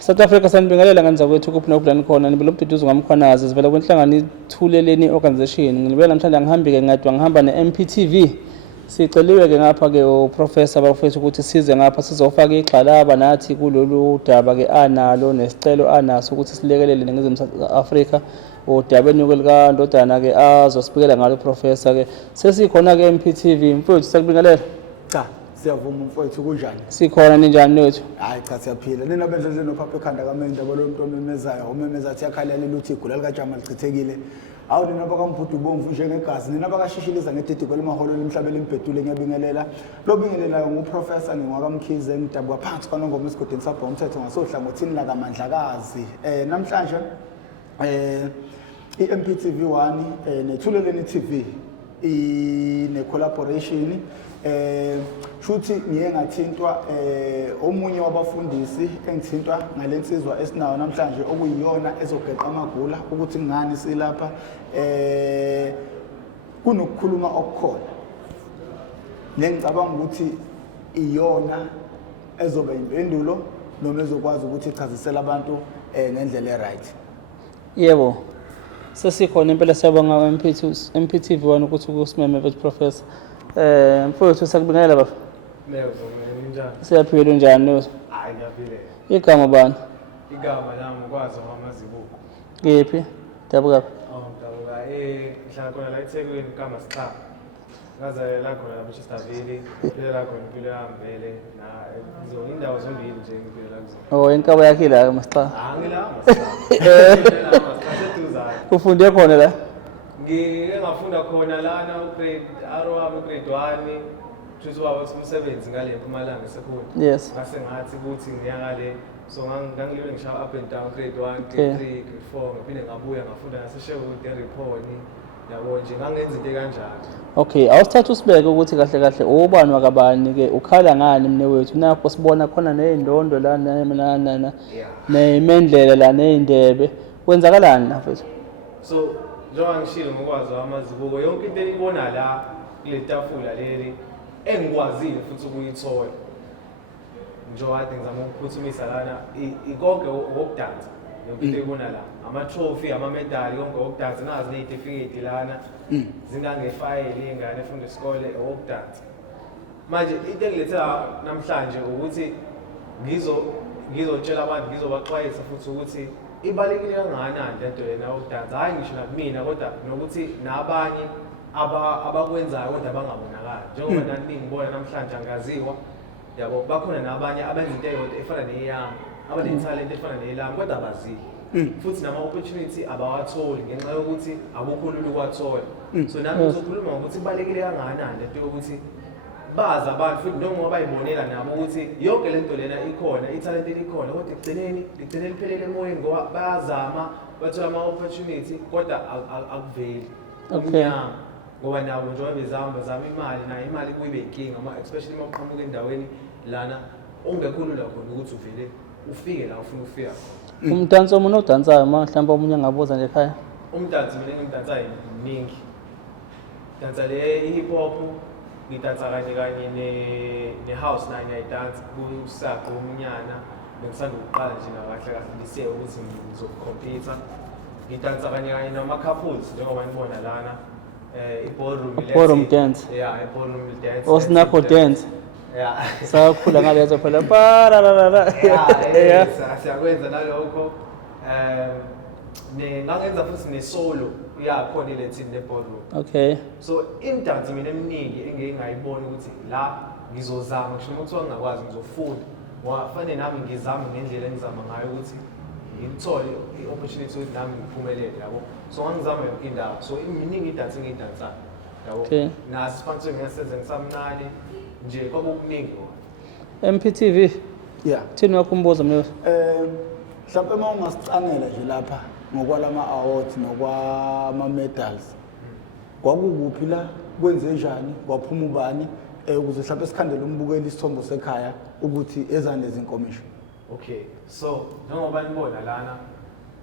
South Africa sanibingelela ngani zakwethu kuphi nobudlani khona nibele umduduzo ngamkhwanazi sivela kwenhlangano ithuleleni organization ngilibela namhlanje ngihambi-ke ngadwa ngihamba ne-MPTV siceliwe-ke ngapha-ke uprofessor bafethu ukuthi size ngapha sizofaka igxalaba nathi kulolu daba-ke analo nesicelo anaso ukuthi silekelele neNingizimu Afrika udabeni likandodana-ke azosibikela ngalo uprofessor-ke sesikhona-ke MPTV mfowethu sakubingelela. Cha, siyavuma mfowethu kunjani? Sikhona ninjani wethu? Hayi cha siyaphila. Nina bendle nophapha ekhanda kamenda kwalo muntu omemezayo, omemeza athi yakhalela ukuthi igula likaJama lichithekile. Awu nina bakambudu bomvu njengegazi, nina bakashishiliza ngedidi kwelimaholo lemhlabeni limbedule ngiyabingelela. Lo bingelelayo nguprofessor ngingwakamkhize ngidabuka phansi kwanongoma esigodini sabha umthetho ngasohlangothini la kaMandlakazi. Namhlanje iMPTV1 neThuleleni TV ne collaboration shuthi ngiye ngathintwa omunye wabafundisi engithintwa ngalensizwa esinayo namhlanje okuyiyona ezogeqa amagula ukuthi ngani silapha kunokukhuluma okukhona ngicabanga ukuthi iyona ezoba impendulo noma ezokwazi ukuthi ichazisele abantu ngendlela eright. Yebo. Sesikhona impela siyabonga MPTV1 ukuthi kusimeme bethu professor. Mfowethu sakubingelela baba. Leyo njani? Siyaphila njani wethu? Hayi ngiyaphila. Igama bani? Igama lami ukwazi amazibuko. Kephi? Dabuka. Dabuka ngihlala khona la eThekwini kaMasichaba. Ngazalela khona la eChesterville, phela la khona impilo yami vele na izona indawo zombili nje ngiphilela kuzona. Inkaba yakhe la kaMasichaba. Ngila Masichaba. Ufunde khona la? Ngike ngafunda khona lana ugrade R1 ugrade 1 futhi waba umsebenzi ngale eMpumalanga esekhona. Yes. Ngase ngathi ukuthi ngiyakale so ngangilile ngishaya up and down grade 1 grade 3 grade 4 ngiphinde ngabuya ngafunda ngaseshewood eReport yabo nje ngangenza into kanjalo. Okay, awusithatha usibeke ukuthi kahle kahle ubani wakabani ke ukhala ngani mne wethu napho sibona khona nezindondo la na nemendlela la nezindebe kwenzakalani nafethu? So njengoba ngishilo ngokwazi amazibuko yonke into elibona la kule tafula leli engikwazile futhi ukuyithola njengoba kade ngizama ukuphuthumisa lana ikonke okudansa yonke into elibona la ama-trophy ama-medali konke okudansa nazi nezitifiketi lana zingangefayili ingane efunda isikole okudansa. Manje into engilethela namhlanje ukuthi ngizotshela abantu ngizobaxwayisa futhi ukuthi ibalekile kangakanani lento lena yokudansa, hayi ngisho nakumina kodwa nokuthi nabanye abakwenzayo kodwa bangabonakali njengoba nani ningibona namhlanje angaziwa yabo bakhona nabanye abenza into eyodwa efana neyami abanetalent efana neyami kodwa abaziwa futhi nama-opportunity abawatholi ngenxa yokuthi akukho lula ukwathola. So nami ngizokhuluma ngokuthi ibalekile kangakanani lento yokuthi bazi abantu futhi njengoba bayibonela nabo ukuthi yonke lento lena ikhona, ithalent likhona kodwa ekugcineni liphelele emoyeni ngoba bayazama bathola ama-opportunity kodwa akuveli umnyama ngoba nabo njengoba bezama imali nayo imali kuyibe inkinga especially uma uqhamuka endaweni lana ongekho lula khona ukuthi uvele ufike la ufuna ukufika khona. Umdanso omunye odansayo mhlawumbe omunye ngabuza nje ekhaya. Umdanso mina engimdansayo mningi. Dansa le hip hop ngidansa kanye ne-house nayo ngiyayidansa kusaqo umnyana bengisanda ukuqala nje nakahle kahle lise ukuthi ngizokhompyutha ngidansa kanye nama-couples njengoba nibona lana ballroom dance. Yeah, ballroom dance. Osnapho dance. Yeah. Sakhula ngalezo phela pararara. Yeah, siyakwenza nalokho ngangenza futhi nesolo yakhona ile thini ne-ballroom. Okay. So imidansi mina eminingi engeke ngayibona ukuthi la ngizozama ngisho ukuthi ngingakwazi ngizofunda ngoba fanele nami ngizame ngendlela engizama ngayo ukuthi ngithole i-opportunity ukuthi nami ngiphumelele yabo. So ngangizama yonke indawo so iminingi idansi engiyidansayo yabo. Okay. Nasifanele ngiyasenza ngisamncane nje kwakukuningi. MPTV. Yeah. Thini wakumbuza mina? Mhlawumbe uma ungasicangela nje lapha ngokwalama awards nokwama medals. Kwakukuphi la kwenze njani kwaphuma ubani ukuze mhlawumbe sikhandele umbukeli isithombo sekhaya ukuthi ezane izinkomishini. Okay. So njengoba nibona lana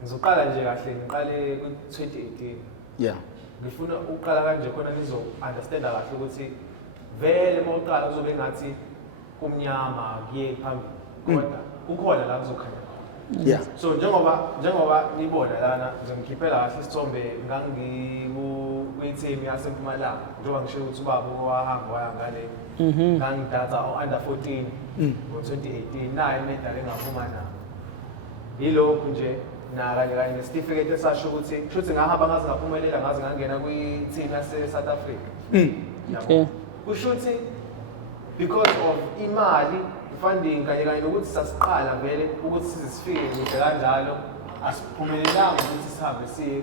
ngizoqala nje kahle ngiqale ku-2018. Yeah. Ngifuna uqala kanje khona nizo understanda kahle ukuthi vele mawuqala kuzobe ngathi kumnyama kuye phambili kodwa ukhona la kuzokhanya Yeah. So njengoba nibona lana ngizongikhiphela kahle isithombe kwi-team yaseMpumalanga njengoba ngisho ukuthi ubaba wahamba waya ngale ngangidansa under 14 ngo-2018 naye imedali engaphuma nayo yilokhu nje kanye nesitifiketi esasho ukuthi ngahamba ngaze ngaphumelela ngaze ngangena kwi-team yase-South Africa. Okay. Kusho ukuthi because of imali funding kanye nokuthi sasiqala vele ukuthi sizifike kude kanjalo asiphumelelanga ukuthi sihambe siye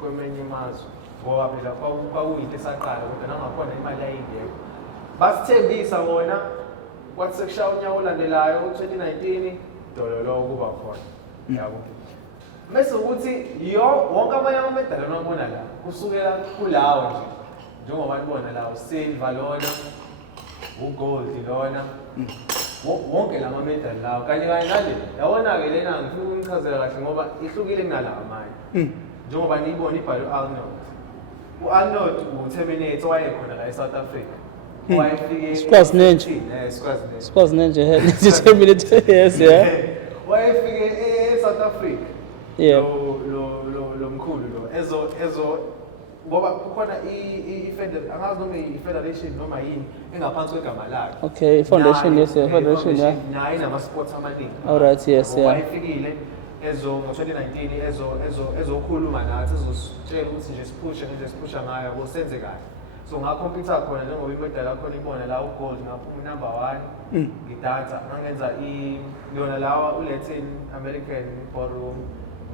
kwemenye amazwe ngoba phela kwakuyinto esaqala kodwa nangakhona imali ayingekho basithembisa wona kwathi sekushaya unyaka olandelayo u-2019 dololo kuba khona yabo bese ukuthi wonke amanye amamedali onabona la kusukela kulawo nje njengoba nibona la usilver lona ugold lona wonke la mamedali lawo kanye nale yabona-ke lena ngifuna ukunichazela kahle ngoba ihlukile kunalawo amanye njengoba niyibona ibhale u-Arnold. U-Arnold u-Terminator wayekhona la e-South Africa wayefike Schwarzenegger yes yeah wayefike e-South Africa yeah lo mkhulu lo ngoba kukhona angazi noma i-federation noma yini engaphansi kwegama lakhe. Okay, foundation yes federation yeah naye nama-sports amaningi. All right yes yeah wayefikile ngo-2019 ezokhuluma nathi ezositshela ukuthi nje siphusha ngayo yabo senze kahle. So ngakhompyutha khona njengoba imedali yakhona ibona la ugold ngaphuma number 1 ngidansa ngangenza yona lawa u-Latin American ballroom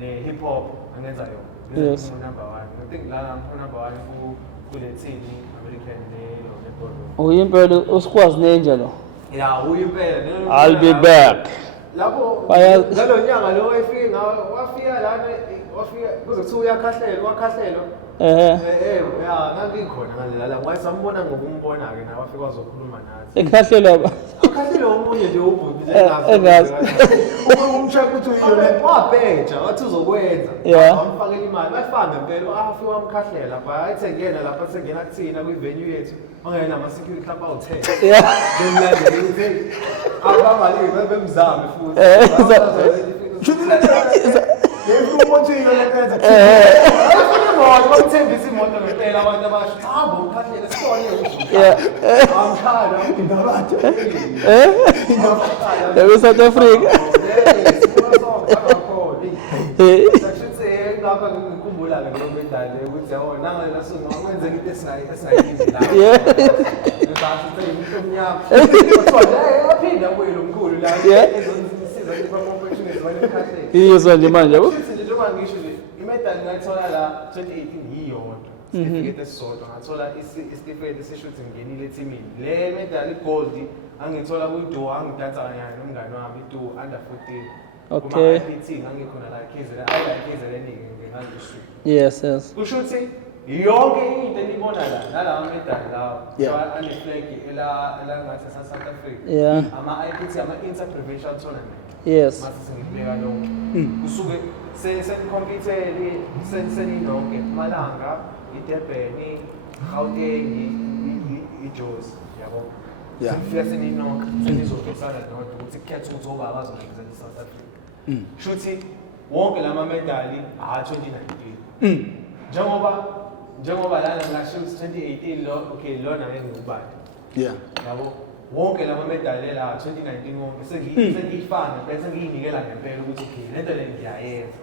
ne-hip hop angenza yona. Yes. Number 1. I think la number 1 ku-Latin American ne-ballroom. Uyimpela uSchwarzenegger lo. Yeah, uyimpela. I'll be back. Lapho ngalo nyanga lo wafika lana wafika kuze kuthiwa uyakhahlela ngangikhona ngalela wayesambona ngokumbona-ke nawe wafika wazokhuluma nathi Ekhahlelwa akhahlele omunye nje ubhuti engazi umshaka ukuthi wabheja wathi uzokwenza wamfakela imali bayifaka ngempela afike wamkhahlela lapha ayithe ngena lapha sengena kuthina kwi-venue yethu bangena nama-security lapha awu-10 bemlandela ababaleki bemzame futhi bakuthembisa imoto ngempela abantu abasho hamba ukhahlele sibone South Africa ngapha ngikhumbula-ke lo medali ukuthi yabo nangalela singakwenza into esingayinzi omnyama kuthiwa aphinda abuye lo mkhulu la ezosiza ama-opportunity balemkhahleni iyezwa nje manje yabo njengoba ngisho nje imedali ngayithola la 2018 yiyodwa isitifiketi esisodwa ngathola isitifiketi esisho ukuthi ngingenile ethimini le medali igold angithola kwi-duo angidansa kanyana nomngani wami i-duo under 14 okay kuma-IPT ngangikhona la KZN ngangisuku yes kusho ukuthi yonke into enibona la nalawa medali lawo aneflegi elangathi esa-South Africa ama-IPT ama-interprovincial tournament yes mase sengibeka lonke kusuke senikhompyutheli seninonke Mpumalanga iDurban iGauteng iJozi yabo sifika seninonke senizokhethisana nodwa ukuthi kukhethe ukuthi obaba bazongeza i-South Africa shuthi wonke lama medali 2019 njengoba lana ngasho ukuthi 2018 lo okay lona ngengubani yabo wonke lama medali la 2019 wonke sengiyifana bese ngiyinikela ngempela ukuthi okay lento le ngiyayenza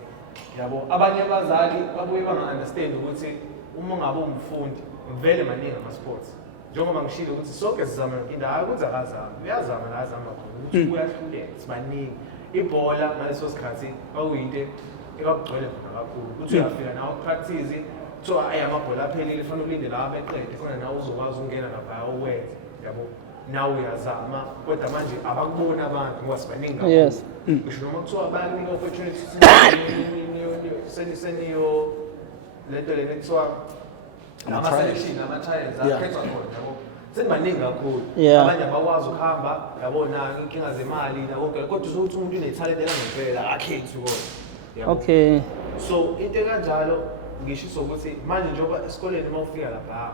yabo abanye abazali babuye banga-understand ukuthi uma ngabe umfundi vele maningi ama-sports njengoba ngishilo ukuthi sonke sizama into hayi ukuthi akazama uyazama la azama khona ukuthi uyahlulela sibaningi ibhola ngaleso sikhathi kwakuyinto ekagcwele khona kakhulu ukuthi uyafika nawe upractice kuthiwa amabhola aphelile kufanele ulinde lawa beqede khona nawe uzokwazi ukungena lapha uwenze yabo nawe uyazama kodwa manje abakubona abantu ngoba sibaningi kakhulu ngisho noma kuthiwa bayakunika opportunity seniyo lento lena kuthiwa ama-selection ama-trials akhethwa khona yabo senibaningi kakhulu abanye abakwazi ukuhamba yabona inkinga zemali nakonke kodwa usukuthi umuntu unethalente langempela akhethi ukona okay so into kanjalo ngisho ukuthi manje njengoba esikoleni uma ufika lapha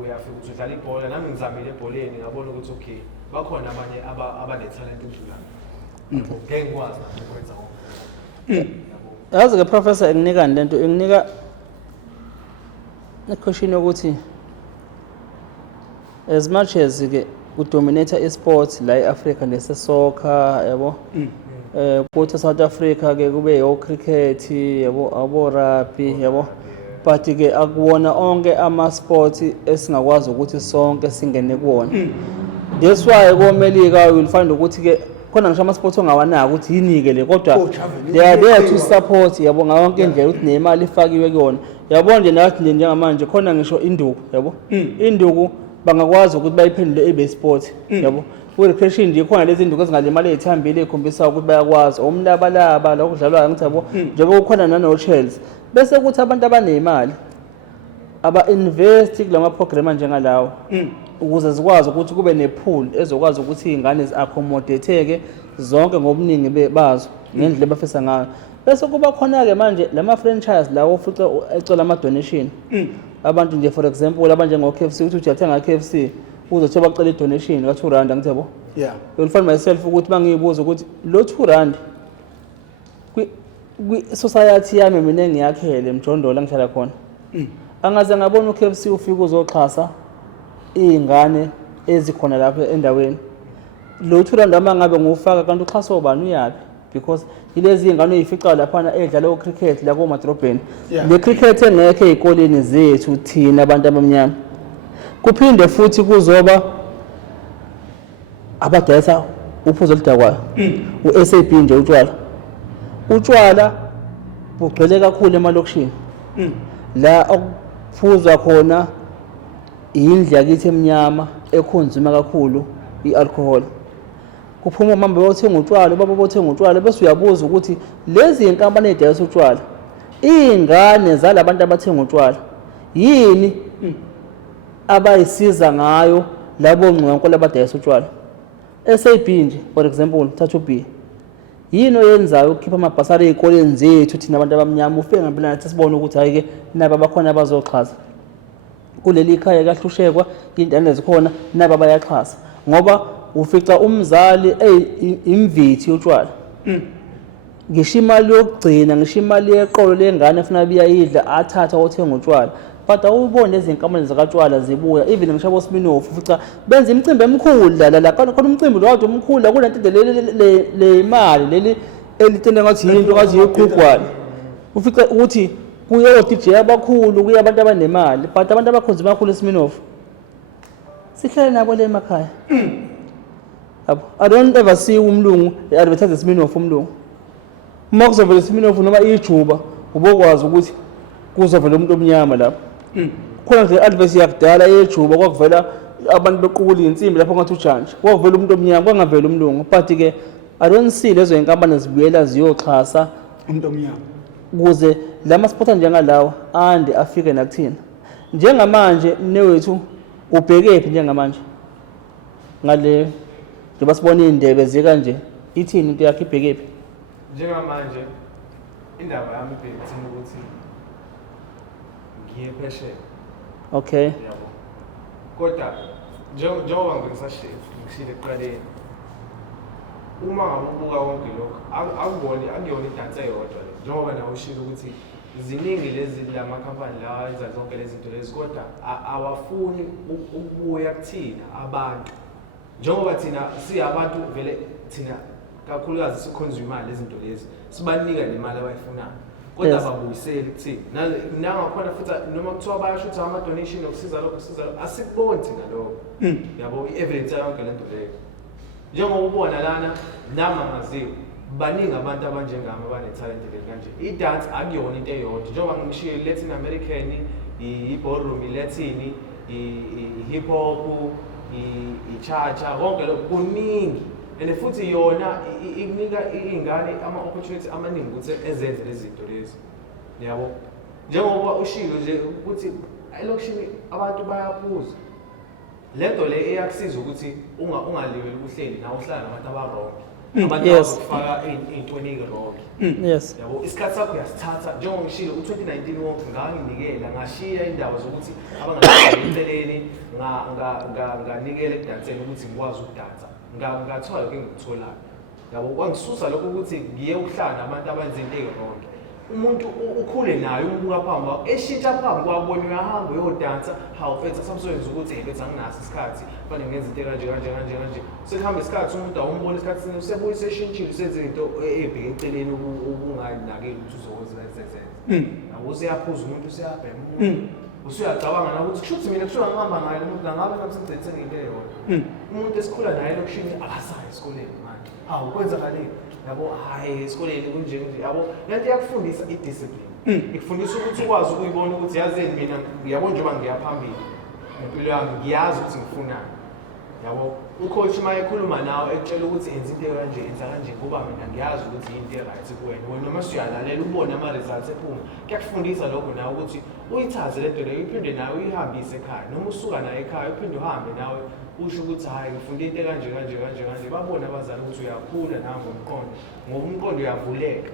uyafika ukuthi udlala ibhola nami ngizamile ebholeni ngabona ukuthi okay bakhona abanye abanethalente ukudlula ngeke ngikwazi ukwenza yazi ke professor enginikani lento enginika question yokuthi as much as ke kudominate esports la eAfrica nese soccer yabo kuthi South Africa ke kube yo cricket yabo abo rugby yabo but ke akuwona onke ama sports esingakwazi ukuthi sonke singene kuwona that's why komelika you will find ukuthi ke khona ngisho ama sports ongawanaka ukuthi yinike le kodwa they are there to support yabo ngawonke indlela ukuthi nemali ifakiwe kuyona yabo nje nathi nje njengamanje khona ngisho induku yabo induku bangakwazi ukuthi bayiphendule ebe sport yabo recreation nje khona lezi induku ezingalimali ezithambile ekhombisa ukuthi bayakwazi umlabalaba la kudlalwa ngithi yabo njengoba kukhona nano Chelsea bese kuthi abantu abanemali aba invest kulama program njengalawo ukuze zikwazi ukuthi kube nepool ezokwazi ukuthi izingane zi-accommodateke zonke ngobuningi bazo ngendlela abafisa ngayo bese kuba khona ke manje lama franchise lawo ufica ecela ama donation abantu nje for example abanje ngo KFC uthi uyathenga KFC uzothi bacela donation ka 2 rand ngithi yabo yeah you'll find myself ukuthi bangiyibuza ukuthi lo 2 rand kwi society yami mina ngiyakhele Mjondolo ngihlala khona angaze ngabona uKFC ufika uzoxhasa izingane ezikhona lapha endaweni lo 2 rand amangabe ngufaka kanti uxhaso ubani uyapi because ilezi ingane oyifica lapha edlala cricket la komadrobheni le cricket engekho ezikoleni zethu thina abantu abamnyama kuphinde futhi kuzoba abadayisa uphuzo oludakwayo uSAB nje utshwala bugcwele kakhulu emalokishini la okuphuzwa khona indlu yakithi eminyama ekhonzima kakhulu ialcohol kuphuma mama bayothenga utshwala baba bayothenga utshwala bese uyabuza ukuthi lezi inkampani ezidayisa utshwala izingane zalabantu abathenga utshwala yini abayisiza ngayo labo ngqonko labadayisa utshwala SAB nje for example thathu B yini oyenzayo ukukhipha amabhasari ezikoleni zethu thina abantu abamnyama ufike ngempela nathi sibone ukuthi hayi ke naba bakhona abazoxhasa kuleli ikhaya kahlushekwa indane zikhona naba bayaxhasa ngoba ufica umzali imvithi yotshwala ngisho imali yokugcina ngisho imali yeqolo lengane efuna biyayidla athatha othenga utshwala but awubone lezi inkampani zakatshwala zibuya even ngishabo Sminoff ufica benza imicimbi emikhulu la khona umcimbi lo wathi omkhulu la kunento le imali leli elitende ngathi into ngathi yeqhugwane ufica ukuthi kuye DJ abakhulu kuye abantu abanemali but abantu abakhonzima kakhulu eSminoff sihlale nabo le emakhaya yabo I don't ever see umlungu advertise Sminoff umlungu uma kuzovela Sminoff noma ijuba ubokwazi ukuthi kuzovela umuntu omnyama lapho khona nje advertise yakudala yejuba kwakuvela abantu bequkula insimbi lapho ngathi ujantshi kwavela umuntu omnyama kwangavela umlungu but ke I don't see lezo inkampani zibuyela ziyoxhasa umuntu omnyama ukuze lama sport njengalawo ande afike nakuthina njengamanje newethu ubhekephi njengamanje ngale njengoba sibona indebe zikanje ithini into yakhe ibhekephi njengamanje indaba yami ibhekithini ukuthi ngiye phesheya okay yabo kodwa njengoba ngishilo ekuqaleni uma ngabe ubuka konke lokho akuyona idansa eyodwa le njengoba nawe ushilo ukuthi ziningi lezi lamakhampani la enza zonke lezi zinto lezi kodwa awafuni ukubuya kuthina abantu njengoba thina siyabantu vele thina kakhulukazi siconsumer lezi zinto lezi sibanika nemali abayifunayo kodwa ababuyiseli kuthina nangakhona futhi noma kuthiwa bayashutha ama donation okusiza lokho asikuboni thina lokho yabo i-evidence yonke lento leyo njengoba ubona lana nama ngaziwe baningi abantu abanjengami abanetalent kanje i-dance akuyona into eyodwa njengoba ngishiye i-Latin American i-ballroom i-Latin i-hip hop i-cha-cha konke lokho kuningi and futhi yona ikunika izingane ama-opportunity amaningi ukuthi ezenze lezi zinto lezi yabo njengoba ushilo nje ukuthi elokishini abantu bayaphuza lento le eyakusiza ukuthi ungalibeli uhleli nawe uhlala nabantu abaronke abantu abafaka ey'ntweni ey'ronke yes yabo isikhathi sakho uyasithatha njengoba ngishilo u-2019 wonke nganginikela ngashiya indawo zokuthi abangaceleni nganikela ekudanseni ukuthi ngikwazi ukudansa ngathola ke ngikutholayo yabo kwangisusa lokho ukuthi ngiye ukuhlala nabantu abenza into ey'ronke umuntu ukhule naye umbuka phambi kwakho eshintsha phambi kwakho wena uyahamba uyodansa hawu fethu asamsebenzi ukuthi fethu anginaso isikhathi kufanele ngenza into kanje sekuhamba isikhathi umuntu awumbona isikhathi sini usebuye seshintshile usenze into ebheke eceleni ukunganakeli ukuthi uzokwenza zenze yabo useyaphuza umuntu useyabhema umuntu usuyacabanga na ukuthi kushuthi mina kushuka ngihamba ngayo umuntu nangabe ngamsengithenge into eyodwa umuntu esikhula naye lokushini akasayi esikoleni manje hawu kwenzakaleni yabo hayi esikoleni kunje yabo lento iyakufundisa i-discipline ikufundisa ukuthi ukwazi ukuyibona ukuthi yazeni mina yabo njengoba ngiyaphambili impilo yami ngiyazi ukuthi ngifunani yabo ucoach uma ekhuluma nawe ekutshela ukuthi enza into kanje enza kanje ngoba mina ngiyazi ukuthi into e-right kuwena wena noma siyalalela ubone ama-results ephuma kuyakufundisa lokho nawe ukuthi uyithathe lento leyo iphinde nawe uyihambise ekhaya noma usuka nayo ekhaya uphinde uhambe nawe usho ukuthi hayi ngifunde into kanje babone abazali ukuthi uyakhula nawe ngomqondo ngoba umqondo uyavuleka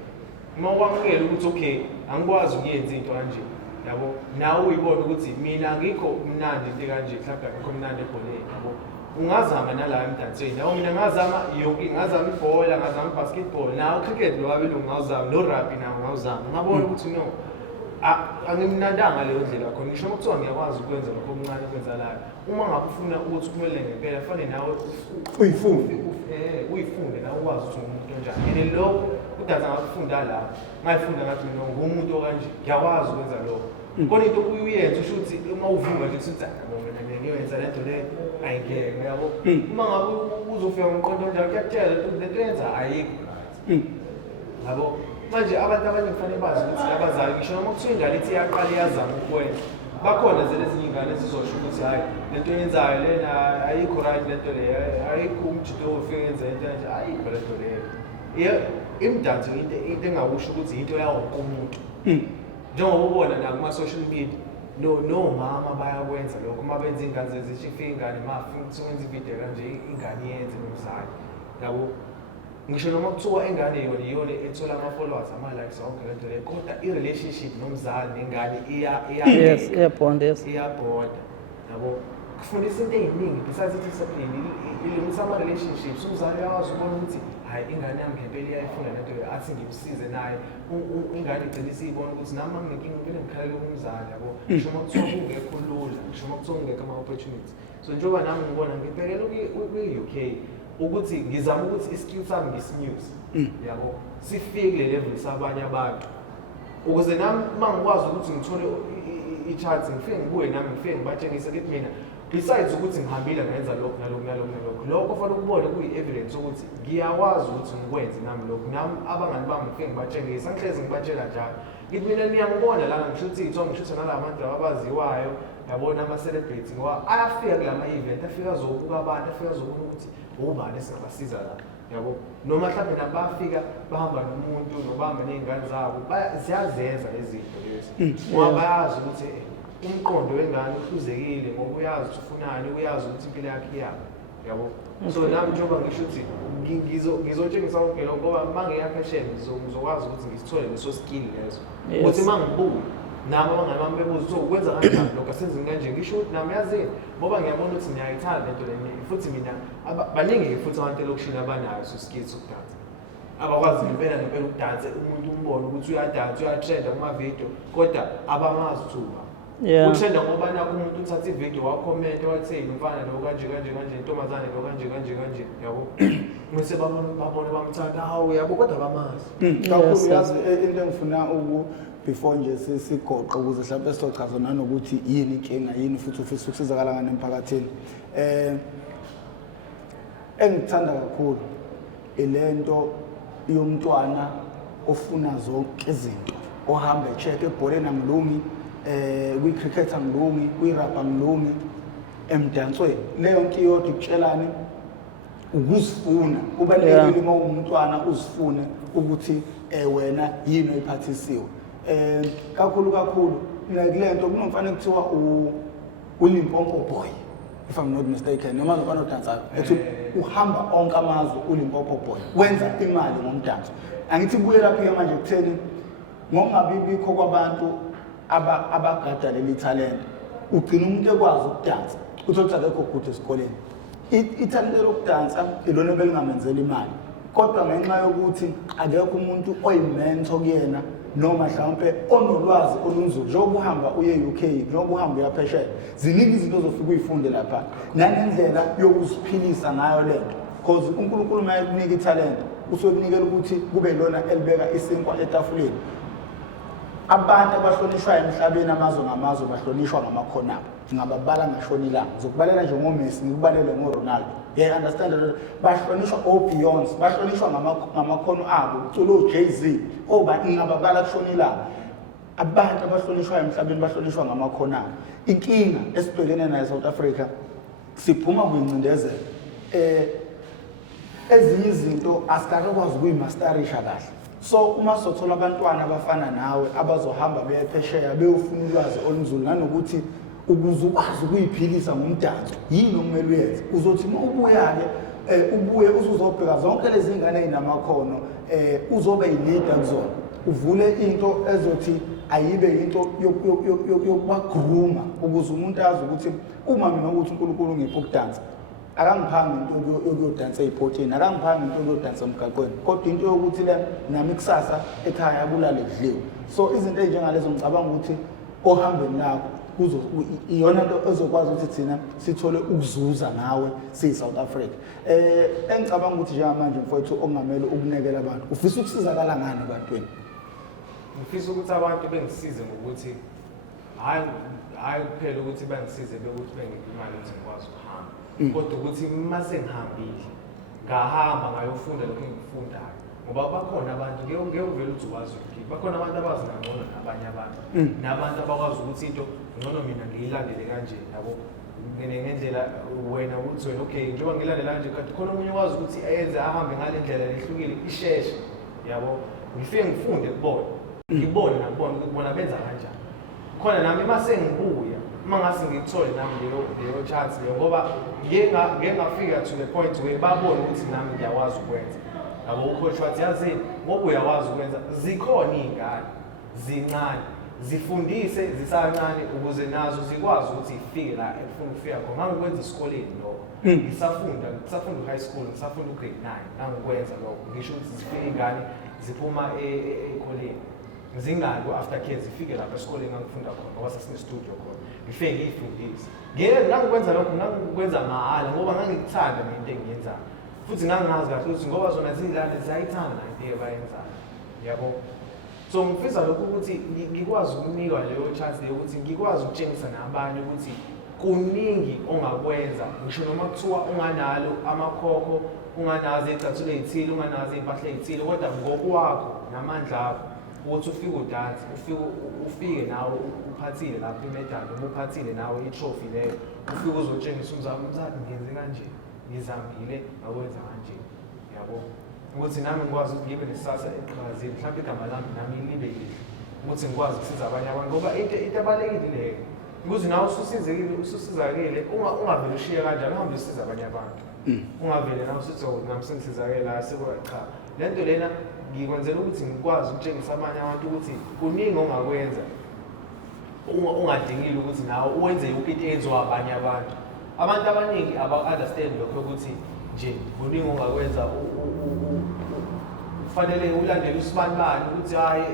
uma ukwamukela ukuthi okay angikwazi ukuyenza into kanje yabo nawe uyibona ukuthi mina ngikho mnandi into kanje mhlawumbe ngikho mnandi ebholeni yabo ungazama nala emdansweni yabo mina ngazama yonke ngazama ibhola ngazama basketball nawe cricket lo wabelungu ngawuzama no rugby nawe ngawuzama ngabona ukuthi no angimnandanga leyo ndlela khona ngisho ukuthiwa ngiyakwazi ukwenza lokho okuncane kwenzalayo uma ngabe ufuna ukuthi uphumelele ngempela fanele nawe uyifunde nawe ukwazi ukuthi umuntu onjani and lokho udansa ngakufunda la ngayifunda ngathi mina ngumuntu okanje ngiyakwazi ukwenza lokho khona into uyenza usho ukuthi uma uvuma nje ukuthi mina ngiyoyenza lento leyo ayingeke yabo uma ngabe uzofika ngomqondo onjalo kuyakutshela lento yenza ayikho yabo manje abantu abaningi kufanele bazi ukuthi abazali ngisho noma kuthiwa ingane ithi iyaqala iyazama ukwenza bakhona ezinye ingane ezizosho ukuthi hayi lento yenzayo lena ayikho right lento leyo ayikho umjido ofika yenza into kanje ayikho lento leyo imdanso into engakusho ukuthi into yawo wonke umuntu njengoba ubona nakuma-social media nomama bayakwenza lokho uma benza iy'ngane zezisho ifika ingane mafika ukuthi wenza ividiyo kanje ingane iyenze nomzali yabo ngisho noma kuthiwa ingane yona ethola ama-followers ama-likes onke lento leyo kodwa i-relationship nomzali nengane iyabonda yabo kufundisa into ey'ningi besides i-discipline ilungisa ama-relationships umzali uyakwazi ukubona ukuthi hayi ingane yami ngempela iyayifuna lento leyo athi ngimsize naye ingane igcine isiyibona ukuthi nami manginenkinga kumele ngikhalele kumzali yabo ngisho uma kuthiwa kungekho lula ngisho uma kuthiwa kungekho ama-opportunities so njengoba nami ngibona ngibhekele kwi-UK ukuthi ngizama ukuthi iskill sami ngisinyuse yabo sifike kule level sabanye abantu ukuze nami mangikwazi ukuthi ngithole i-charts ngifike ngibuye nami ngifike ngibatshengise ukuthi mina besides ukuthi ngihambile ngenza lokho lokho kufanele ukubone kuyi-evidence ukuthi ngiyakwazi ukuthi ngikwenze nami lokho nami abangani bami ngifike ngibatshengise angihlezi ngibatshela njalo ngithi mina niyangibona lana ngishutha iy'thombe ngishutha nala bantu abaziwayo yabona ama-celebrity ngoba ayafika kula ma-event afika azobuka abantu afika azobona ukuthi ubani esingabasiza la yabo noma mhlawumbe nabo bafika bahamba nomuntu nobahamba ney'ngane zabo ziyazenza lezi zinto lezi ngoba bayazi ukuthi umqondo wengane uhluzekile ngoba uyazi ukuthi ufunani uyazi ukuthi impilo yakhe iyaphi yabo so nami njengoba ngisho ukuthi ngizotshengisa konke lokho ngoba uma ngiyaphesheya ngizokwazi ukuthi ngisithole leso skill leso ukuthi uma ngibuka nami abangani bami bebuza ukuthi ukwenza kanjani lokho asenzini kanje ngisho ukuthi nami yazini ngoba ngiyabona ukuthi ngiyayithanda lento le futhi mina baningi futhi abantu elokishini abanayo so skill sokudansa abakwazi ngempela ukudansa umuntu umbone ukuthi uyadansa uyatrenda kuma-video kodwa abamazi uthuba utrenda ngoba nakho umuntu uthatha ividiyo wakhomenta wathi mfana lo kanje intombazane lo kanje yabo bese babone bamthanda hawu yabo kodwa bamazi kakhulu yazi into engifuna before nje sigoqe ukuze mhlawumbe sizochaza nanokuthi yini inkinga yini futhi ufisa ukusizakala ngani emphakathini engithanda kakhulu ilento yomntwana ofuna zonke izinto ohamba echeck ebholeni angilungi kwi-cricket angilungi kwi-rugby angilungi emdansweni leyo nto iyodwa ikutshelani ukuzifuna kubalulekile uma umntwana uzifune ukuthi wena yini oyiphathisiwe kakhulu kule nto kunomfana kuthiwa uLimpopo boy if I'm not mistaken noma ngifana udansayo ethi uhamba onke amazwe uLimpopo boy wenza imali ngomdanso angithi buye lapha manje kutheni ngokungabibikho kwabantu abagada leli talent ugcina umuntu ekwazi ukudansa uthi akekho good esikoleni ithalente lokudansa ilona belingamenzela imali kodwa ngenxa yokuthi akekho umuntu oyimentor kuyena noma mhlawumbe onolwazi olunzulu njengoba uhamba uye UK njengoba uhamba uya phesheya ziningi izinto ozofika uyifunde lapha nanendlela yokuziphilisa ngayo lento because uNkulunkulu mayekunika italent usuke kunikela ukuthi kube lona elibeka isinkwa etafuleni. Abantu abahlonishwa emhlabeni amazwe ngamazwe bahlonishwa ngamakhono abo. Ngingababala ngashona ilanga. Ngizokubalela nje ngoMessi, ngikubalele ngoRonaldo. Yeah, understand that bahlonishwa oBeyonce, bahlonishwa ngamakhono abo. Uculo Jay-Z, ngingababala kushona ilanga. Abantu abahlonishwa emhlabeni bahlonishwa ngamakhono abo. Inkinga esibhekene nayo eSouth Africa siphuma kwincindezelo. Ezinye izinto asikakwazi ukuyimasterisha kahle. So uma sothola abantwana abafana nawe abazohamba beye phesheya beyofuna ulwazi olunzulu nanokuthi ukuze ukwazi ukuyiphilisa ngomdanso yini okumele uyenze uzothi uma ubuya ke ubuye uzobheka zonke lezi zingane ezinamakhono uzobe yilida kuzona uvule into ezothi ayibe into yokubagruma ukuze umuntu azi ukuthi uma mina ukuthi uNkulunkulu ungipha ukudansa akangiphangi into yokudansa eziphotini akangiphangi into yokudansa emgaqweni kodwa into yokuthi le nami kusasa ekhaya kulale kudliwe. So izinto ezinjengalezo ngicabanga ukuthi ohambeni lakho kuzo iyona into ezokwazi ukuthi thina sithole ukuzuza nawe siyiSouth Africa. Engicabanga ukuthi njengamanje mfowethu okungamele ukunekela abantu ufisa ukusizakala ngani ebantwini? Ngifisa ukuthi abantu bengisize ngokuthi hayi kuphela ukuthi bangisize bekuthi bengiphe imali ukuthi ngikwazi ukuhamba kodwa ukuthi mase ngihambile ngahamba ngayofunda lokho engikufundayo ngoba bakhona abantu ngeke uvele uthi wazi ukuthi bakhona abantu abazi ngcono nabanye abantu nabantu abakwazi ukuthi into ngcono mina ngiyilandele kanje yabo ngendlela wena uthi wena okay njengoba ngilandela kanje kanti khona umunye wazi ukuthi ayenze ahambe ngale ndlela lehlukile isheshe yabo ngifike ngifunde kubona ngibone nakubona ukuthi bona benza kanjani khona nami mase ngibuya mangase ngithole nami leyo chance leyo ngoba ngeke ngafika to the point where babone ukuthi nami ngiyakwazi ukwenza yabo ucoach wathi yazi ngoba uyawazi ukwenza zikhona izingane zincane zifundise zisancane ukuze nazo zikwazi ukuthi ifike la efuna ukufika khona ngangikwenza esikoleni lokho ngisafunda high school ngisafunda grade 9 ngangikwenza lokho ngisho ukuthi zifike izingane ziphuma ekoleni zingani after kids zifike lapha esikoleni ngangifunda khona ngoba sasine studio khona ngifike ngifundise ngangikwenza lokho ngangikwenza mahala ngoba ngangikuthanda into engiyenzayo futhi ngangazi kahle ukuthi ngoba zona zingane ziyayithanda into abayenzayo yabo. So ngifisa lokho ukuthi ngikwazi ukunikwa leyo chance yokuthi ngikwazi ukutshengisa nabanye ukuthi kuningi ongakwenza ngisho noma kuthiwa unganalo amakhokho unganazo izicathulo ezithile unganazo impahla ezithile kodwa ngokwakho namandla akho ukuthi ufike udanse ufike nawe uphathile lapha imedali noma uphathile nawe itrophy leyo ufike uzotshengisa umzamo ukuthi ngenze kanje ngizambile ngakwenza kanje yabo ukuthi nami ngikwazi ukuthi ngibe nesasa eqhakazini mhlawumbe igama lami nami libe lihle ukuthi ngikwazi ukusiza abanye abantu ngoba into ebalekile leyo ukuthi nawe ususizakele ungavele ushiye kanjalo uhambe usiza abanye abantu ungavele nawe usithi nami sengisizakele la sekwacha lento lena ngikwenzela ukuthi ngikwazi ukutshengisa abanye abantu ukuthi kuningi ongakwenza ungadingile ukuthi nawe uwenze yonke into eyenziwa abanye abantu abaningi aba-understand lokho ukuthi nje kuningi ongakwenza kufanele ulandele usibanibani ukuthi hayi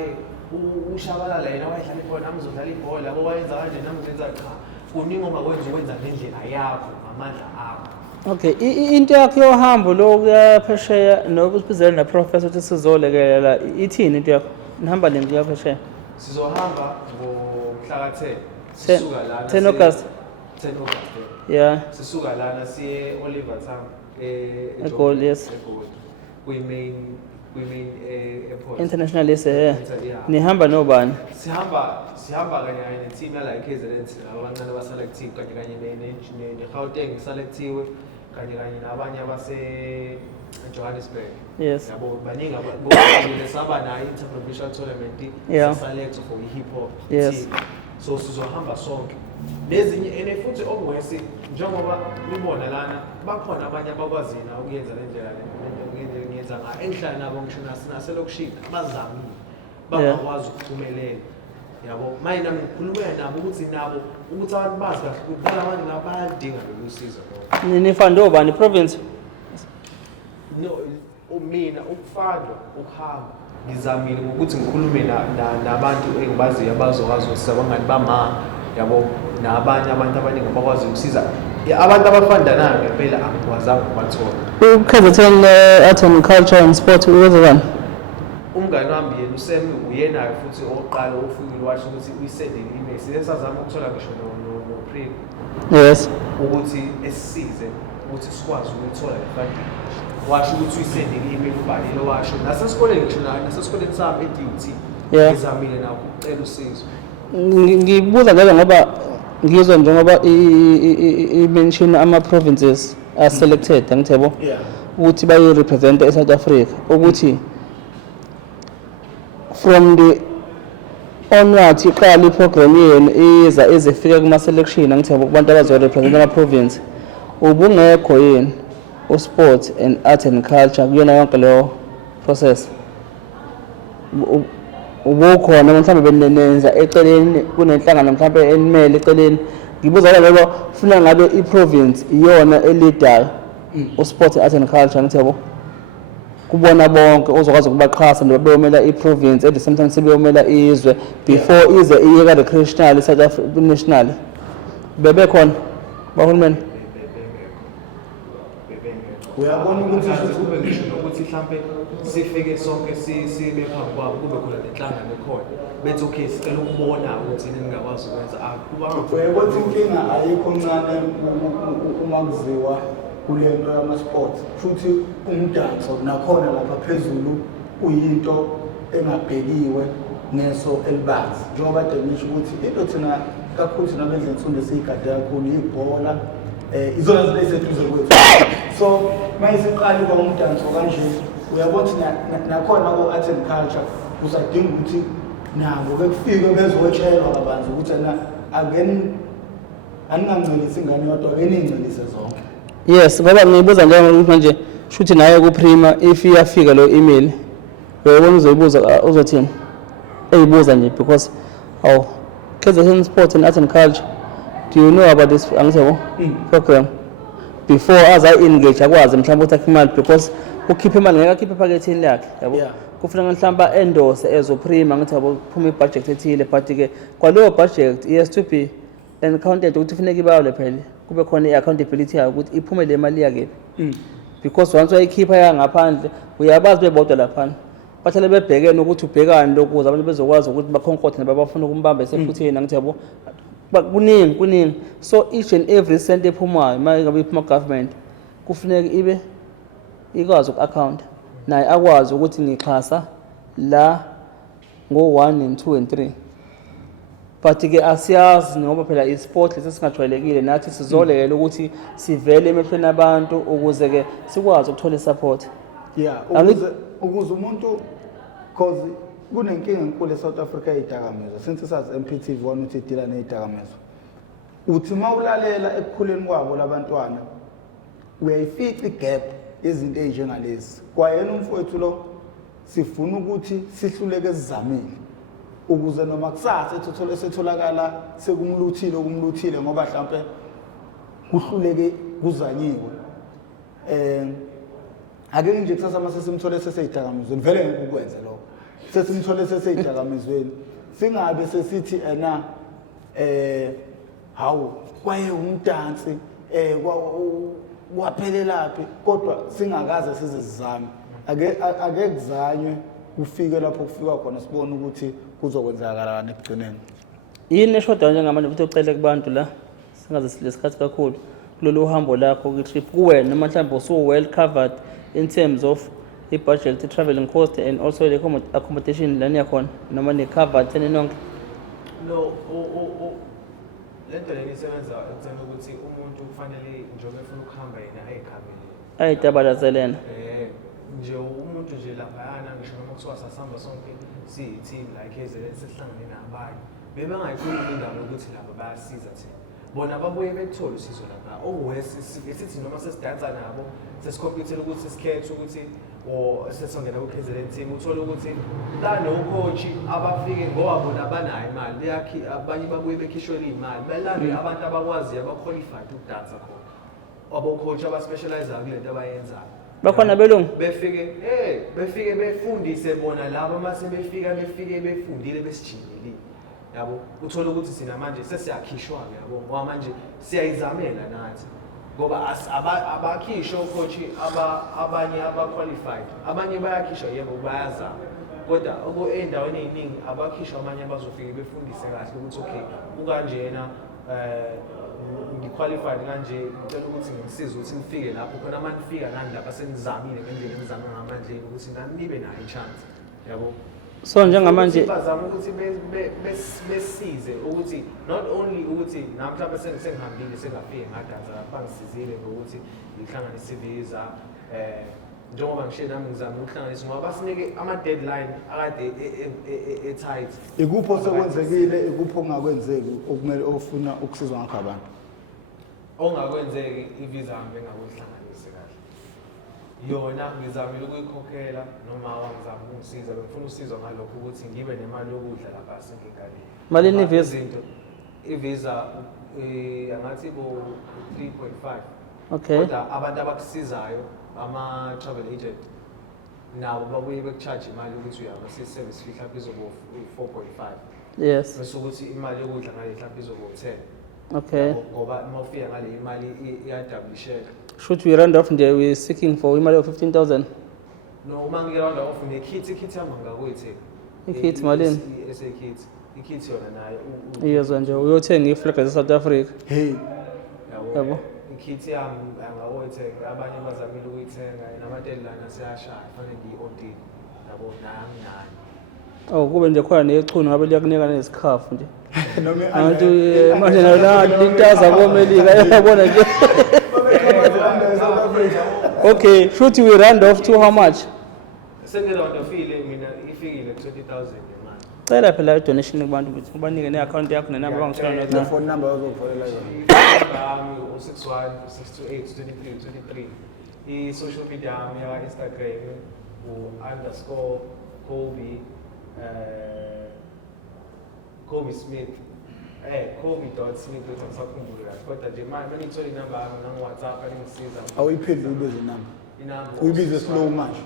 ushabalala yena wayedlala ibhola nami ngizodlala ibhola labo wayenza kanje nami ngenza cha kuningi ongakwenza ukwenza ngendlela yakho ngamandla akho. Okay, into yakho yohambo lokuya phesheya nokubizela na professor ukuthi sizolekelela ithini into yakho nihamba nini kuya phesheya? Sizohamba ngomhla ka-10 sisuka lana 10 August. 10 August. Yeah. Sisuka lana siye Oliver Tambo eGoli, yes. Kwi-main airport. International yeah. Nihamba nobani? Sihamba kanye ne-team yala KZN abancane abaselective kanye ne-Gauteng selectiwe kanye nabanye abase Johannesburg. Yes. Yabo baningi ngoba saba nayo interprovincial tournament select for hip hop yes. team. So sizohamba sonke. Lezinye ene futhi okungwesi njengoba ubona lana bakhona abanye abakwazi na ukuyenza le ndlela le ngiyenza ngayo enhlala nabo ngisho naselokushini abazamile bangakwazi ukuphumelela yabo maye nami ngikhuluma nabo ukuthi abantu bazi kahle ukuthi balabantu bayadinga lolu sizo nifanda obani province? No mina ukufandwa ukuhamba ngizamile ukuthi ngikhulume nabantu engibaziyo abazokwazi ukusiza abangani bama yabo nabanye abantu abaningi abakwazi ukusiza abantu abafandanayo ngempela angikwazanga ukubathola. ukhethe art and culture and sport uwezekani Umngani wami yena uSem uyenayo futhi oqala ufikile washo ukuthi uyisendele i-email siyasazama ukuthola ngisho no Prim yes ukuthi esisize ukuthi sikwazi ukuthola le funding. Washo ukuthi uyisendele i-email ubhalile washo nasesikoleni ngisho nasesikoleni sami e-DUT Yeah. ngizamile nako ukucela usizo. ngibuza ngeke ngoba ngizwa njengoba i-mention ama-provinces are selected angithebo Yeah. ukuthi bayi-represent e-South Africa ukuthi from the onward iqala iprogram yenu iza ezifika kuma-selection angithebo kubantu abazo-represent ama-province ubungekho yini u-sport and art and culture kuyona yonke leyo process ubukhona mhlawumbe benenza eceleni kunenhlangano mhlawumbe enimele eceleni ngibuza lelo funa ngabe i-province iyona elidayo u-sport art and culture ngithebo kubona bonke uzokwazi ukubaqhasa noma beyomela i-province at the same time sebeyomela izwe before ize iye ka-recreational South Africa national bebekhona bahulumeni Uyabona ukuthi kube ngisho nokuthi mhlambe sifike sonke sibe phambi kwabo kube khona nenhlangano ekhona bethi okay sicela ukubona ukuthi yini ningakwazi ukwenza uyabona inkinga ayikho ncane uma kuziwa kule nto yama-sport futhi umdanso nakhona lapha phezulu uyinto engabhekiwe neso elibanzi njengoba kade ngisho ukuthi into thina kakhulu thina bendle imfundo esiyigade kakhulu ibhola izona zinto eziseduze kwethu so mayisiqala kwa umdanso kanje uyabona ukuthi nakhona ku-art and culture usadinga ukuthi nabo bekufike bezotshelwa kabanzi ukuthi aningangcolisi ingane yodwa keningcolise zonke. yes ngoba ngiyibuza njengokuthi manje shuthi naye kuPrima if iyafika lo email uyabona uzoyibuza uzothini eyibuza nje because KZN Sport and Art and Culture do you know about this angithebo program before as I engage akwazi mhlawumbe ukuthi imali because ukhipha imali ngeke akhiphe ephakethini lakhe yabo kufanele mhlawumbe endorse ezoPrima ngithebo kuphuma ibudget ethile but ke kwaleyo budget yes to be accounted ukuthi kufanele ibawule phela kube khona i-accountability yayo ukuthi iphume le mali yake because once wayikhipha yangaphandle uyabazi bebodwa laphana bathale bebhekene ukuthi ubhekani lokuza abantu bezokwazi ukuthi bakhonkothe nabafuna ukumbamba esephutheni angithebo kuningi so each and every cent ephumayo mayengabe iphuma government kufanele ibe ikwazi uku-account naye akwazi ukuthi ngixhasa la ngo-1 and 2 and 3 but-ke asiyazi ngoba phela i-sport lesesingajwayelekile nathi sizolekela ukuthi sivele emehlweni abantu ukuze-ke sikwazi ukuthola i-support. Ukuze umuntu because kunenkinga enkulu eSouth Africa yezidakamizwa since sazi MPTV wona uthi idila nezidakamizwa uthi mawulalela ekukhuleni kwabo labantwana uyayifica igap ezinto ezinjengalezi kwayena umfowethu lo sifuna ukuthi sihluleke sizamile ukuze noma kusasa etholakala sekumluthile ngoba mhlawumbe kuhluleke kuzanyiwe ake nje kusasa mase simthole seseyidakamizweni vele ngeke ukwenze lokho sesimthole seseyidakamizweni singabe sesithi hawu kwaye umdansi kwaphelelaphi kodwa singakaze sizizame ake kuzanywe kufike lapho kufika khona sibone ukuthi kuzokwenzakalana ekugcineni. Yini eshoda njengamanje ukuthi ucele kubantu la singaze silesikhathi kakhulu kulolu hambo lakho ku-trip kuwena noma mhlawumbe usu well covered in terms of i-budget, the traveling cost and also the accommodation lana yakhona noma ne-covered theni nonke? No, lento leni isebenza ekutheni ukuthi umuntu kufanele njengoba efuna ukuhamba yena ayikhamele ayitabazelena nje umuntu nje laphayana ngisho noma kuthiwa sasihamba sonke siyi-team like KZN sesihlangane nabanye bebengayikhuluma indaba yokuthi labo bayasiza thina bona babuye bethole usizo lapha sithi noma sesidansa nabo sesikhompyuthela ukuthi sikhethe ukuthi sesongena ku-KZN team uthole ukuthi lanocoach abafike ngoba bona banayo imali abanye babuye bekhishwele iy'mali belande abantu abakwaziyo abaqualified ukudansa khona abocoach abaspecializayo kule nto abayenzayo bakhona belungu befike befundise bona labo mase befike befundile besijingelile yabo uthola ukuthi sina manje sesiyakhishwa yabo ngoba manje siyayizamela nathi ngoba abakhishwa coach abanye qualified abanye bayakhishwa yebo bayazama kodwa endaweni eziningi abakhishwa abanye abazofika befundise kahle ukuthi okay ukanjena ngiqualified kanje ngicela ukuthi ngisize ukuthi ngifike lapho khona manifika nani lapha senizamile ngendlela enizama ngamandla ukuthi nani nibe nayo i-chance yabo so njengamanje bazama ukuthi besize ukuthi not only ukuthi namhlanje sengihambile sengafike ngadanza lapha ngisizile ngokuthi ngihlanganise visa njengoba ngishiye nami ngizama ukuhlanganisa ngoba basinike ama-deadline akade e-tight. Ikuphi osekwenzekile ikuphi ongakwenzeki okumele ofuna ukusizwa ngakho abantu? Ongakwenzeki ivisa yami engakuyihlanganise kahle yona ngizamile ukuyikhokhela noma wangizama ukungisiza bengifuna usizo ngalokho ukuthi ngibe nemali yokudla lapha sengikalile. Malini ivisa? Ivisa angathi bo 3.5. Okay. Kodwa abantu abakusizayo ama-travel agent nabo babuye bekucharge imali ukuthi uyama service fee mhlawumbe izoba 4.5. Yes. Bese ukuthi imali yokudla ngale mhlawumbe izoba 10. Okay. Ngoba uma ufika ngale imali iyadablisheka. Should we round off nje we seeking for imali of 15,000? No, uma ngike round off nekit yami ngakuyitheka. Ikit malini? Ikit yona nayo iyezwa nje uyothenga iflag ze-South Africa. Hey. Yabo. Ikit yami angakuyithenga abanye bazamile ukuyithenga namadeadline aseyashaya fanele ngiyi-order yabo nami. Oh kube nje khona nechunu ngabe liyakunika nesikhafu nje. Noma Abantu manje la lintaza bomelika yabona nje. Okay, should we round off to how much? Sengiround offile mina ifikile 20,000 imali. Cela phela i-donation kubantu ukuthi ubanike ne-account yakho nenamba abangisona na phone number ozokufonela yona. Yami 061 628 23 23. I-social media yami ya-Instagram _Kobe Smith. Kobe.Smith ngisakhumbula kahle kodwa nje manje ngithola inamba yami nangu-WhatsApp angisiza. Awuyiphinde uyibize inamba. Inamba Uyibize slow manje.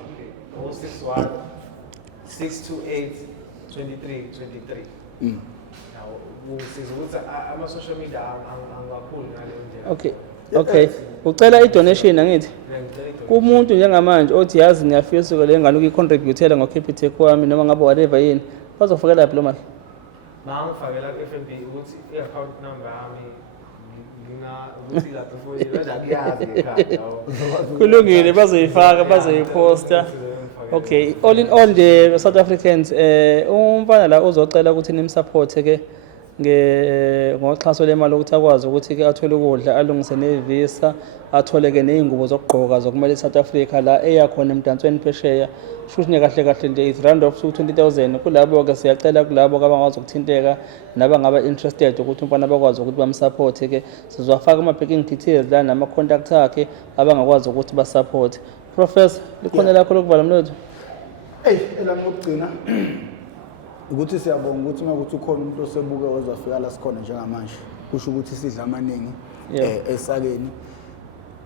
061 628 23 23. Now ngisiza ukuthi ama-social media angakhulu ngaleyo ndlela. Okay. Ucela i-donation angithi? Kumuntu njengamanje othi yazi ngiyafisa usuke le ngane ukuyicontributela ngo-Capitec wami noma ngabe whatever yini bazofakela laphi lo mali? Mangifakela ku-FNB ukuthi i-account number yami ukuthi lapho mfowethu benza kuyazi ngekhaya kulungile bazoyifaka bazoyiposta. Okay, all in all the South Africans umfana la uzocela ukuthi nimsupport ke ngoxhaso lemali ukuthi akwazi ukuthi ke athole ukudla alungise nevisa athole ke nezingubo zokugqoka zokumele South Africa la eyakhona emdansweni phesheya shuthi kahle kahle nje is round off to 20,000 kulabo ke siyacela kulabo abangakwazi ukuthinteka nabangaba interested ukuthi umfana bakwazi ukuthi bamsupport ke sizowafaka ama banking details la nama contact akhe abangakwazi ukuthi basupport. Professor likhona lakho lokuvala mlotho? Elami lokugcina ukuthi siyabonga ukuthi makuthi ukhona umuntu osebuke ozafika la sikhona njengamanje kusho ukuthi sidla amaningi esakeni.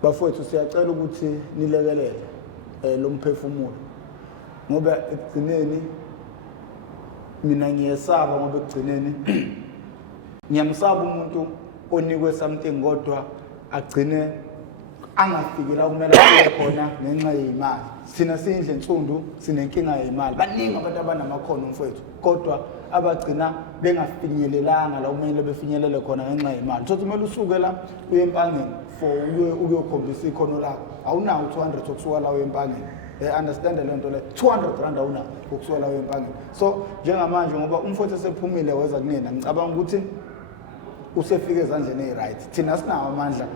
Bafowethu siyacela ukuthi nilekelele lo mphefumulo ngoba ekugcineni mina ngiyesaba ngoba ekugcineni ngiyamsaba umuntu onikwe something kodwa agcine angafiki la kumele aye khona ngenxa yezimali. Sina sindle nsundu sinenkinga yezimali. Baningi abantu abanamakhono mfowethu kodwa abagcina bengafinyelelanga la kumele befinyelele khona ngenxa yezimali. Thothi kumele usuke la uye empangeni for ukuyokhombisa ikhono lakho. Awunawo 200 ukusuka la uye empangeni. Understand le nto le 200 rand awunawo ukusuka la uye empangeni. So njengamanje ngoba umfowethu esephumile weza kunina ngicabanga ukuthi usefike ezandleni eziright. Thina sinawo amandla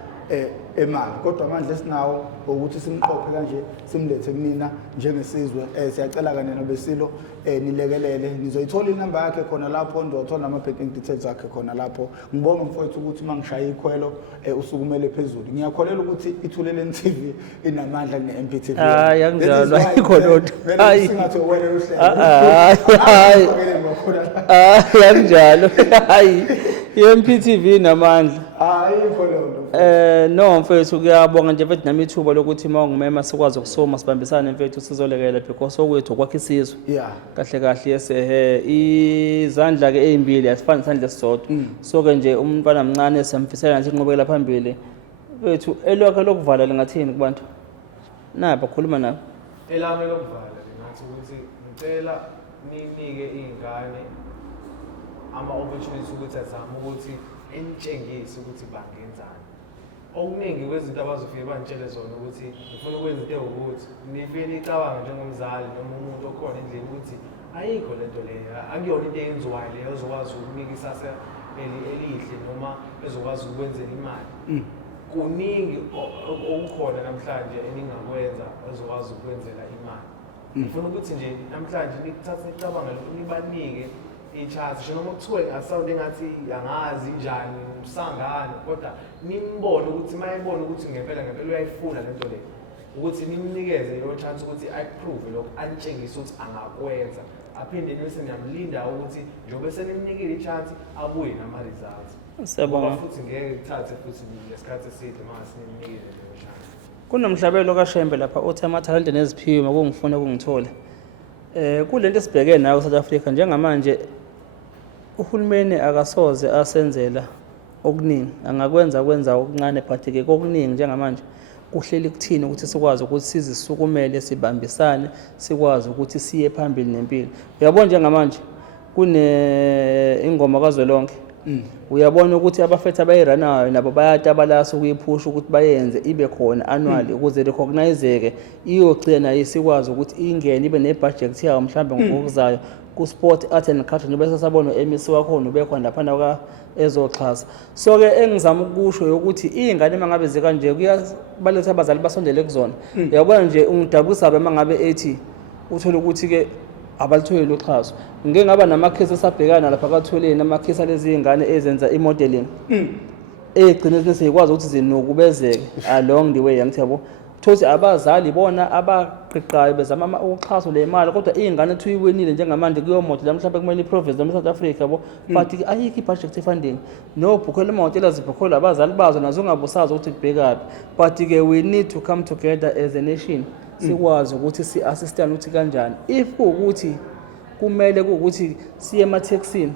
emali kodwa manje sinawo ukuthi simqophe kanje simlethe kunina njengesizwe. Siyacela kanena besilo nilekelele nizoyithola inamba yakhe khona lapho ndothola ama banking details akhe khona lapho. Ngibonga mfowethu ukuthi mangishaya ikhwelo usukumele phezulu. Ngiyakholela ukuthi iThuleleni TV inamandla ne-MPTV. Hayi akunjalo ayikho lodwa. Hayi singathi wena uhlelo. Hayi akunjalo. Hayi i-MPTV inamandla. Hayi ikho lodwa. No mfethu kuyabonga nje mfethu nami ithuba lokuthi uma ungumema sikwazi ukusoma sibambisane mfethu sizolekela because okwethu kwakhe isizwe Yeah. kahle kahle yes izandla ke ezimbili asifani isandla esisodwa so ke nje umntwana mncane siyamfisela nje inqubekela phambili mfethu elokho lokuvala lingathini kubantu napa khuluma nabo Elami lokuvala lingathi ukuthi ngicela ninike iy'ngane ama-opportunity ukuthi azame ukuthi enitshengise ukuthi bangenzani. Okuningi kwezinto abazofike banitshele zona ukuthi ngifuna ukwenza into ewukuthi nifike nicabange njengomzali noma umuntu okhona endlini ukuthi ayikho lento leyo, akuyona into eyenziwayo leyo ezokwazi ukunika isasa elihle noma ezokwazi ukwenzela imali. Kuningi okukhona namhlanje eningakwenza ezokwazi ukwenzela imali. Ngifuna ukuthi nje namhlanje nikuthathe nicabanga nibanike i-chance ngisho noma kuthiwe ngasawundi engathi angazi njani umsangane kodwa nimbone ukuthi mayebona ukuthi ngempela uyayifuna lento le ukuthi nimnikeze leyo chance ukuthi ayiprove lokho anitshengise ukuthi angakwenza aphinde bese niyamlinda ukuthi njengoba senimnikile i-chance abuye nama-results. Siyabonga. Futhi ngeke kuthathe futhi lesikhathi eside mase nimnikile leyo chance. Kunomhlabelo kaShembe lapha othi amathalente neziphiwo makungifuna ukungithola. Kulento esibhekene nayo eSouth Africa njengamanje uhulumeni akasoze asenzela okuningi angakwenza okuncane but ke kokuningi njengamanje kuhleli kuthini ukuthi sikwazi ukuthi sizisukumele sibambisane sikwazi ukuthi siye phambili nempilo. Uyabona njengamanje ingoma kazwelonke uyabona ukuthi abafethu abayiranayo nabo bayatabalasa ukuyiphusha ukuthi bayenze ibe khona annually ukuze recognizeke iyogcina isikwazi ukuthi ingene ibe nebudget yayo mhlambe ngokuzayo ku sport art and culture njengoba sasabona eMC wakhona ubekho laphana kwa ezoxhasa. So ke engizama ukusho ukuthi izingane mangabe zikanje kuyabaleka abazali basondele kuzona. Uyabona nje ungidabusa mangabe ethi uthola ukuthi ke abalitholi uxhaso. Ngeke ngaba namakhesi esabhekana lapha kaTholeni amakhesi alezi ingane ezenza imodeling. Egcina seyikwazi ukuthi zinokubezeke along the way yangithi yabo. Thothi abazali bona abaqhiqayo bezama uxhaso le mali kodwa izingane ethi uyiwinile njengamanje kuyo model mhlawumbe kumele iprovince noma South Africa yabo but ayikho ibudget funding no bhukhela imodela zibhukhola abazali bazo nazo ungabusazi ukuthi kubhekapi but ke we need to come together as a nation sikwazi ukuthi si-assistane ukuthi kanjani if kuwukuthi kumele kuwukuthi siye emathekisini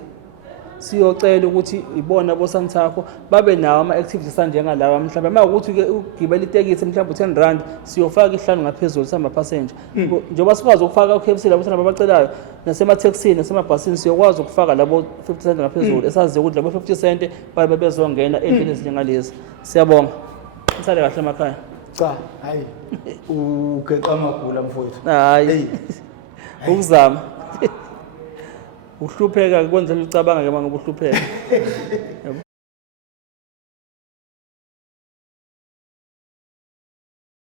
siyocela ukuthi ibona bosanthakho babe nawo ama-activities anjengalawa mhlawumbe mawukuthi ke ugibela itekisi mhlawumbe u10 siyofaka ihlanu ngaphezulu sama passenger njengoba sikwazi ukufaka uKFC labo sana babacelayo nasemathekisini nasemabhasini siyokwazi ukufaka labo 50 cent ngaphezulu esazi ukuthi labo 50 cent babe bezongena endlini ezinjengalezi. Siyabonga nisale kahle emakhaya. Cha hayi ugeqa amagula mfowethu Hayi ukuzama uhlupheka kwenza ucabanga ke manje ubuhlupheka